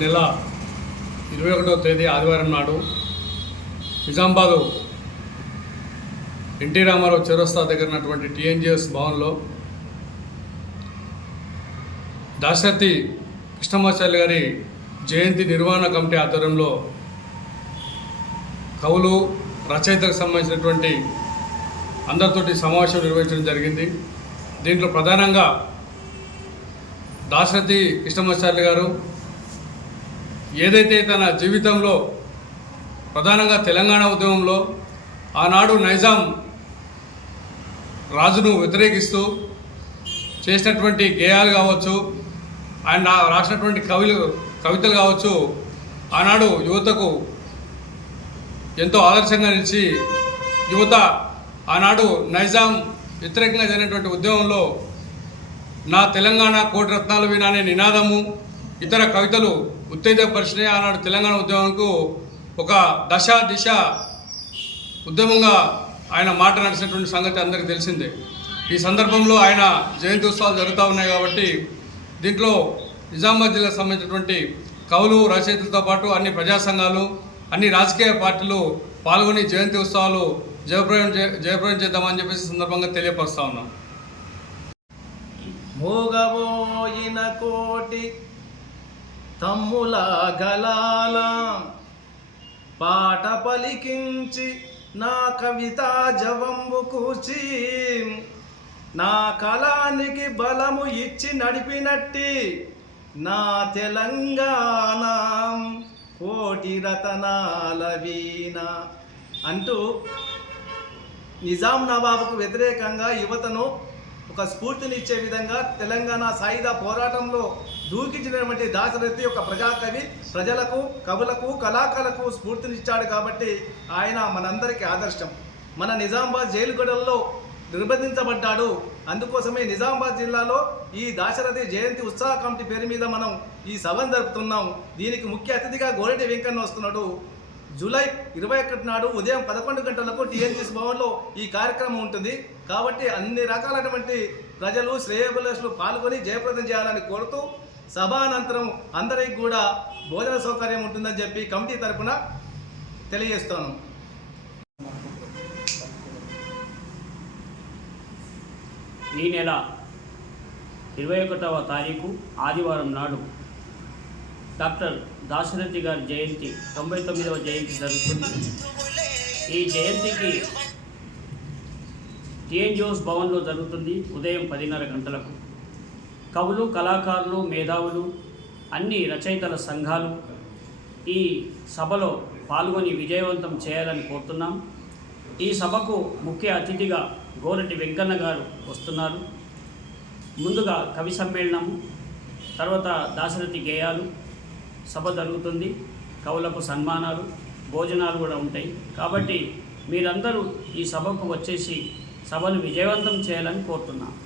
నెల 21వ తేదీ ఆదివారం నాడు నిజామాబాదు ఎన్టీ రామారావు చౌరస్తా దగ్గర ఉన్నటువంటి టీఎన్జిఎస్ భవన్లో దాశరథి కృష్ణమాచార్య గారి జయంతి నిర్వహణ కమిటీ ఆధ్వర్యంలో కవులు రచయితలకు సంబంధించినటువంటి అందరితోటి సమావేశం నిర్వహించడం జరిగింది. దీంట్లో ప్రధానంగా దాశరథి కృష్ణమాచార్య గారు ఏదైతే తన జీవితంలో ప్రధానంగా తెలంగాణ ఉద్యమంలో ఆనాడు నైజాం రాజును వ్యతిరేకిస్తూ చేసినటువంటి గేయాలు కావచ్చు, ఆయన రాసినటువంటి కవితలు కావచ్చు, ఆనాడు యువతకు ఎంతో ఆదర్శంగా నిలిచి యువత ఆనాడు నైజాం వ్యతిరేకంగా జరిగినటువంటి ఉద్యమంలో నా తెలంగాణ కోటి రత్నాలు వినానే నినాదము ఇతర కవితలు ఉత్తేజపరిచినాయి. ఆనాడు తెలంగాణ ఉద్యమంకు ఒక దశ దిశ ఉద్యమంగా ఆయన మాట నడిచినటువంటి సంగతి అందరికీ తెలిసిందే. ఈ సందర్భంలో ఆయన జయంతి ఉత్సవాలు జరుగుతూ ఉన్నాయి కాబట్టి దీంట్లో నిజామాబాద్ జిల్లాకు సంబంధించినటువంటి కవులు రచయితలతో పాటు అన్ని ప్రజా సంఘాలు అన్ని రాజకీయ పార్టీలు పాల్గొని జయంతి ఉత్సవాలు జయప్రదం చేద్దామని చెప్పేసి సందర్భంగా తెలియపరుస్తూ ఉన్నాం. మోగబోయిన కోటి తమ్ముల గలాల పాట పలికించి నా కవిత జవంబు కూచి నా కళానికి బలము ఇచ్చి నడిపినట్టి నా తెలంగాణ కోటి రతనాల వీణ అంటూ నిజాం నవాబుకు వ్యతిరేకంగా యువతను ఒక స్ఫూర్తినిచ్చే విధంగా తెలంగాణ సాయుధ పోరాటంలో దూకించినటువంటి దాశరథి ఒక ప్రజాకవి, ప్రజలకు, కవులకు, కళాకారులకు స్ఫూర్తినిచ్చాడు. కాబట్టి ఆయన మనందరికీ ఆదర్శం. మన నిజామాబాద్ జైలు గొడవల్లో నిర్బంధించబడ్డాడు. అందుకోసమే నిజామాబాద్ జిల్లాలో ఈ దాశరథి జయంతి ఉత్సవ కమిటీ పేరు మీద మనం ఈ సభను జరుపుతున్నాం. దీనికి ముఖ్య అతిథిగా గోరెటి వెంకన్న వస్తున్నాడు. జూలై 21 నాడు ఉదయం 11 గంటలకు టీఎన్జిఎస్ భవన్లో ఈ కార్యక్రమం ఉంటుంది. కాబట్టి అన్ని రకాలైనటువంటి ప్రజలు, శ్రేయోభిలాషులు పాల్గొని జయప్రదం చేయాలని కోరుతూ సభానంతరం అందరికి కూడా భోజన సౌకర్యం ఉంటుందని చెప్పి కమిటీ తరఫున తెలియజేస్తాను. ఈ నెల 21వ తారీఖు ఆదివారం నాడు డాక్టర్ దాశరథి గారి జయంతి 99వ జయంతి జరుగుతుంది. ఈ జయంతికి టీఎన్జిఎస్ భవన్లో జరుగుతుంది. ఉదయం 10:30 గంటలకు కవులు, కళాకారులు, మేధావులు, అన్ని రచయితల సంఘాలు ఈ సభలో పాల్గొని విజయవంతం చేయాలని కోరుతున్నాం. ఈ సభకు ముఖ్య అతిథిగా గోరటి వెంకన్న గారు వస్తున్నారు. ముందుగా కవి సమ్మేళనము, తర్వాత దాశరథి గేయాలు సభ జరుగుతుంది. కవులకు సన్మానాలు, భోజనాలు కూడా ఉంటాయి. కాబట్టి మీరందరూ ఈ సభకు వచ్చేసి సభను విజయవంతం చేయాలని కోరుతున్నాను.